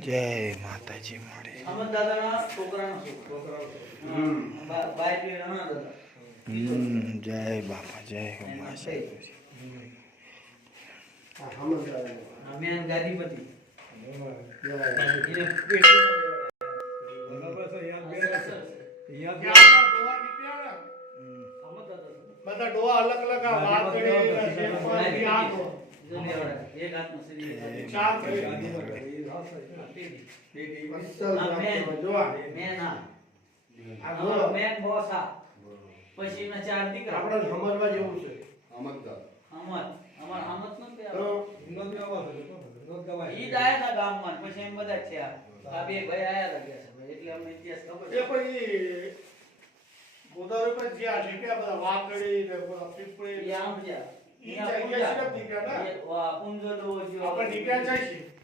જય માતાજી મળે. અમર દાદાના છોકરાનો છોકરો. બાય પી રણા દાદા. જય બાપા જય ઉમા સાહેબ. મેન ગાદીપતિ. બધા ડોવા અલગ અલગ આ વાત કરી એક હાથનો શરીર ચાર મેન આ મેન બોસ આ પછી એના ચાર દીકરા આપણે સમજવા જેવું છે અમર અમાર આમત નો તે ઈ આયા ના ગામમાં પછી એમ બધા છે આ બે ભાઈ આયા લાગ્યા છે એટલે અમને ઇતિહાસ ખબર એ પછી ગોદાવરી પર જે આ ઠેક્યા બધા વાકડી ને બધા પીપળી ઈ આમ છે ઈ જગ્યા છે દીકરા ના વા પુંજો દો જો આપણે દીકરા જાય છે